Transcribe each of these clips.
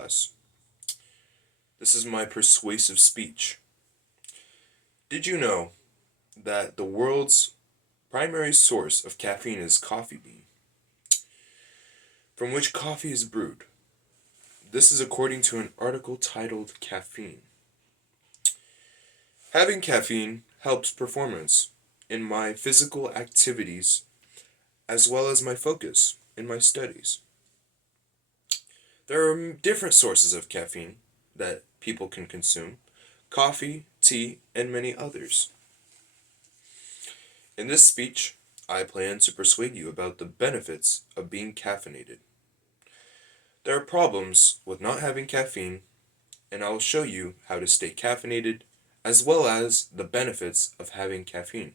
class. This is my persuasive speech. Did you know that the world's primary source of caffeine is coffee bean, from which coffee is brewed? This is according to an article titled Caffeine. Having caffeine helps performance in my physical activities as well as my focus in my studies. There are different sources of caffeine that people can consume: coffee, tea, and many others. In this speech, I plan to persuade you about the benefits of being caffeinated. There are problems with not having caffeine, and I will show you how to stay caffeinated as well as the benefits of having caffeine.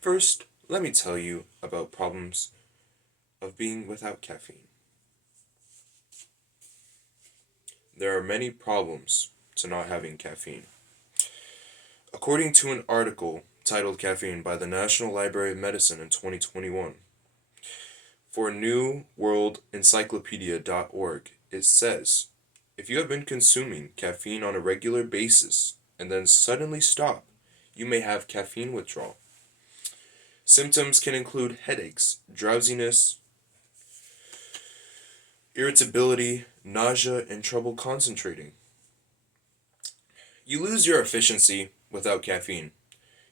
First, let me tell you about problems of being without caffeine. There are many problems to not having caffeine. According to an article titled Caffeine by the National Library of Medicine in 2021, for newworldencyclopedia.org, it says, if you have been consuming caffeine on a regular basis and then suddenly stop, you may have caffeine withdrawal. Symptoms can include headaches, drowsiness, irritability, nausea, and trouble concentrating. You lose your efficiency without caffeine.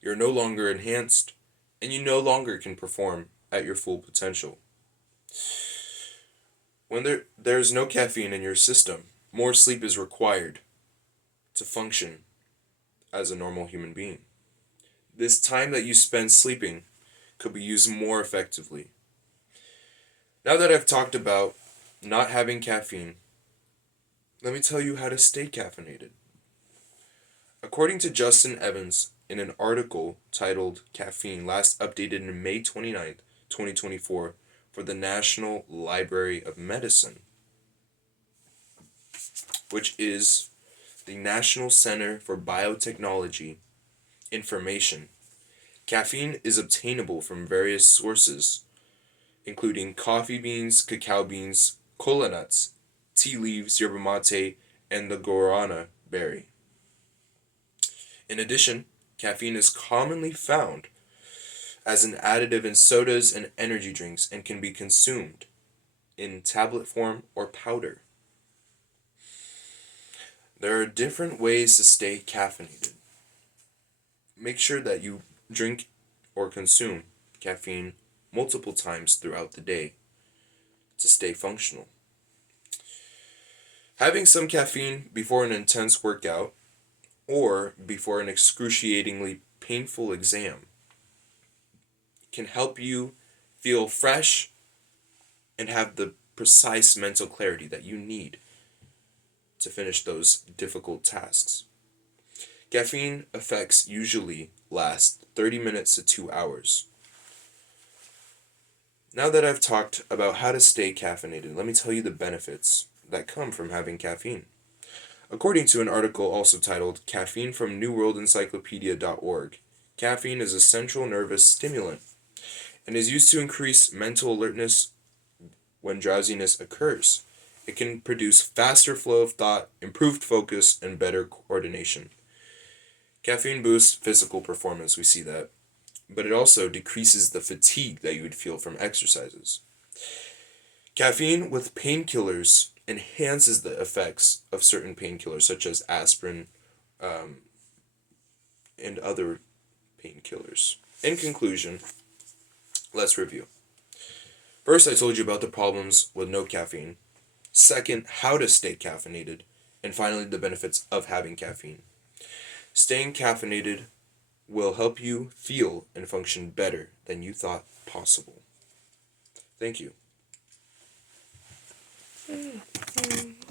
You're no longer enhanced, and you no longer can perform at your full potential. When there's no caffeine in your system, more sleep is required to function as a normal human being. This time that you spend sleeping could be used more effectively. Now that I've talked about not having caffeine, let me tell you how to stay caffeinated. According to Justin Evans, in an article titled Caffeine, last updated on May 29th, 2024, for the National Library of Medicine, which is the National Center for Biotechnology Information. Caffeine is obtainable from various sources, including coffee beans, cacao beans, cola nuts, tea leaves, yerba mate, and the guarana berry. In addition, caffeine is commonly found as an additive in sodas and energy drinks and can be consumed in tablet form or powder. There are different ways to stay caffeinated. Make sure that you drink or consume caffeine multiple times throughout the day to stay functional. Having some caffeine before an intense workout or before an excruciatingly painful exam can help you feel fresh and have the precise mental clarity that you need to finish those difficult tasks. Caffeine effects usually last 30 minutes to 2 hours. Now that I've talked about how to stay caffeinated, let me tell you the benefits that come from having caffeine. According to an article also titled Caffeine from newworldencyclopedia.org, caffeine is a central nervous stimulant and is used to increase mental alertness when drowsiness occurs. It can produce faster flow of thought, improved focus, and better coordination. Caffeine boosts physical performance, we see that, but it also decreases the fatigue that you would feel from exercises. Caffeine with painkillers enhances the effects of certain painkillers such as aspirin and other painkillers. In conclusion, let's review. First, I told you about the problems with no caffeine. Second, how to stay caffeinated. And finally, the benefits of having caffeine. Staying caffeinated will help you feel and function better than you thought possible. Thank you.